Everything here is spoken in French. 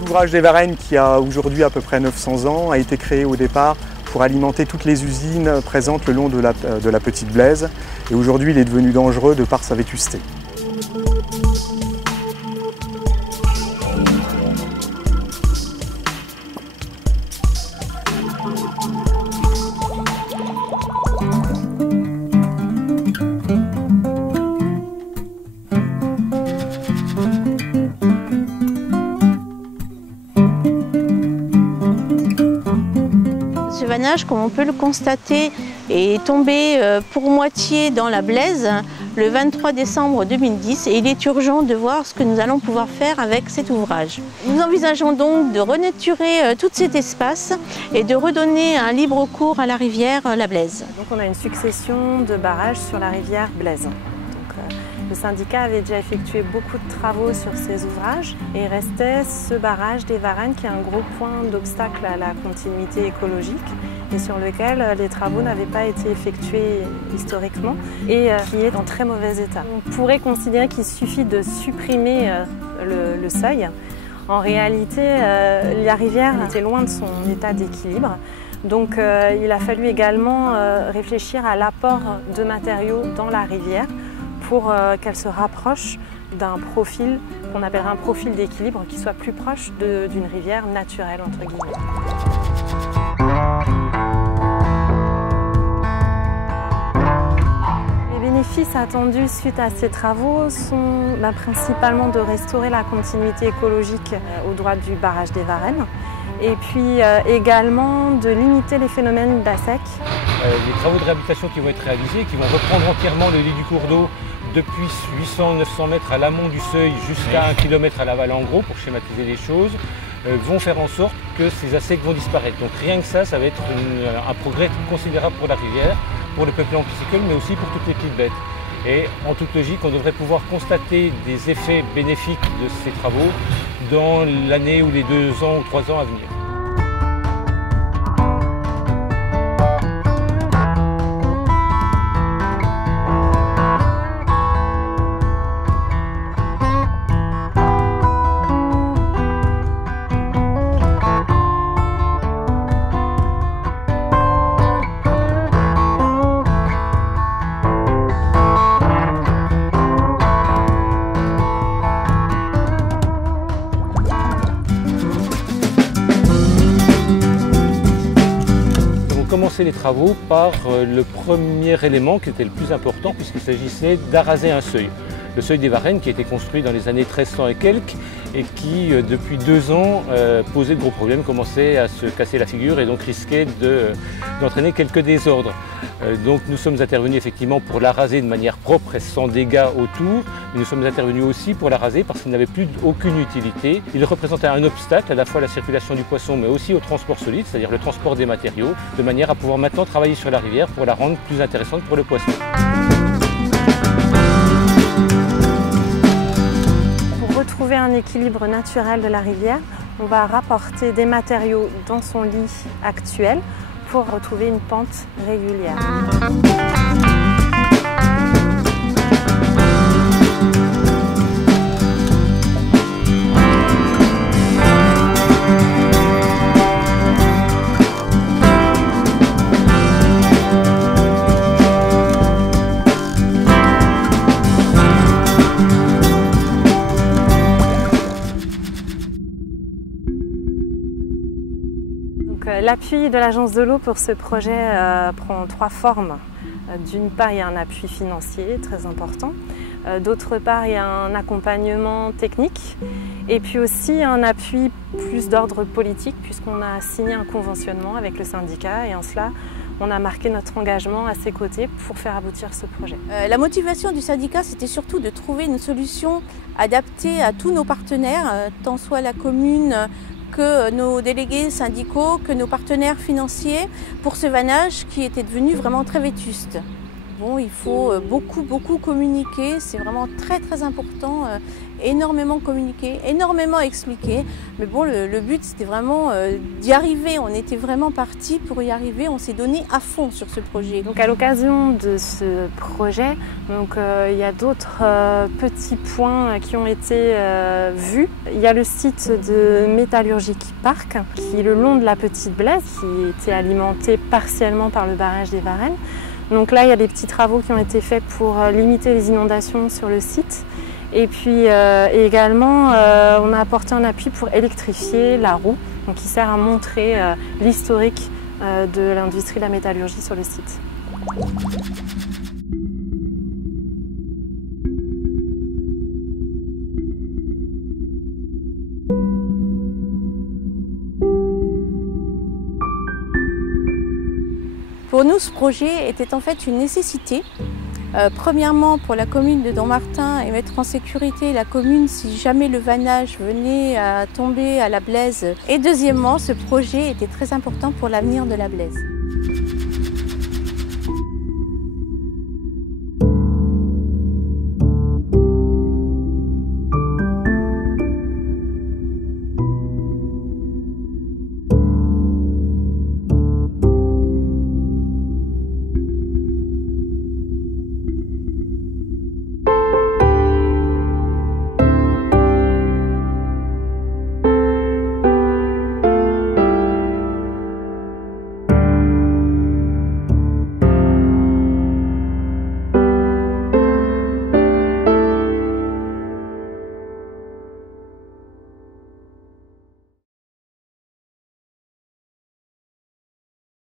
L'ouvrage des Varennes, qui a aujourd'hui à peu près 900 ans, a été créé au départ pour alimenter toutes les usines présentes le long de la Petite Blaise. Et aujourd'hui, il est devenu dangereux de par sa vétusté. Ce vannage, comme on peut le constater, est tombé pour moitié dans la Blaise le 23 décembre 2010 et il est urgent de voir ce que nous allons pouvoir faire avec cet ouvrage. Nous envisageons donc de renaturer tout cet espace et de redonner un libre cours à la rivière la Blaise. Donc on a une succession de barrages sur la rivière Blaise. Le syndicat avait déjà effectué beaucoup de travaux sur ces ouvrages et il restait ce barrage des Varennes qui est un gros point d'obstacle à la continuité écologique et sur lequel les travaux n'avaient pas été effectués historiquement et qui est en très mauvais état. On pourrait considérer qu'il suffit de supprimer le seuil. En réalité, la rivière était loin de son état d'équilibre. Donc il a fallu également réfléchir à l'apport de matériaux dans la rivière pour qu'elle se rapproche d'un profil qu'on appellerait un profil d'équilibre qui soit plus proche d'une rivière naturelle, entre guillemets. Les bénéfices attendus suite à ces travaux sont principalement de restaurer la continuité écologique au droit du barrage des Varennes et puis également de limiter les phénomènes d'assec. Les travaux de réhabilitation qui vont être réalisés, qui vont reprendre entièrement le lit du cours d'eau depuis 800-900 mètres à l'amont du seuil jusqu'à 1 km à l'aval en gros, pour schématiser les choses, vont faire en sorte que ces assecs vont disparaître. Donc rien que ça va être un progrès considérable pour la rivière, pour le peuplement piscicole, mais aussi pour toutes les petites bêtes. Et en toute logique, on devrait pouvoir constater des effets bénéfiques de ces travaux dans l'année ou les 2 ans ou 3 ans à venir. Commencer les travaux par le premier élément qui était le plus important puisqu'il s'agissait d'araser un seuil. Le seuil des Varennes qui a été construit dans les années 1300 et quelques et qui depuis 2 ans posait de gros problèmes, commençait à se casser la figure et donc risquait d'entraîner quelques désordres. Donc nous sommes intervenus effectivement pour l'araser de manière propre et sans dégâts autour, mais nous sommes intervenus aussi pour l'araser parce qu'il n'avait plus aucune utilité. Il représentait un obstacle à la fois à la circulation du poisson mais aussi au transport solide, c'est-à-dire le transport des matériaux, de manière à pouvoir maintenant travailler sur la rivière pour la rendre plus intéressante pour le poisson. Pour retrouver un équilibre naturel de la rivière, on va rapporter des matériaux dans son lit actuel pour retrouver une pente régulière. L'appui de l'Agence de l'eau pour ce projet prend 3 formes. D'une part, il y a un appui financier très important. D'autre part, il y a un accompagnement technique. Et puis aussi un appui plus d'ordre politique puisqu'on a signé un conventionnement avec le syndicat et en cela, on a marqué notre engagement à ses côtés pour faire aboutir ce projet. La motivation du syndicat, c'était surtout de trouver une solution adaptée à tous nos partenaires, tant soit la commune, que nos délégués syndicaux, que nos partenaires financiers, pour ce vannage qui était devenu vraiment très vétuste. bon, il faut beaucoup communiquer, c'est vraiment très important, énormément communiquer, énormément expliquer. Mais bon, le but c'était vraiment d'y arriver, on était vraiment parti pour y arriver, on s'est donné à fond sur ce projet. Donc à l'occasion de ce projet, il y a d'autres petits points qui ont été vus. Il y a le site de Métallurgique Parc qui est le long de la Petite Blaise, qui était alimenté partiellement par le barrage des Varennes. Donc là, il y a des petits travaux qui ont été faits pour limiter les inondations sur le site. Et puis également, on a apporté un appui pour électrifier la roue, donc qui sert à montrer l'historique de l'industrie de la métallurgie sur le site. Pour nous, ce projet était en fait une nécessité. Premièrement, pour la commune de Dommartin et mettre en sécurité la commune si jamais le vannage venait à tomber à la Blaise. Et deuxièmement, ce projet était très important pour l'avenir de la Blaise.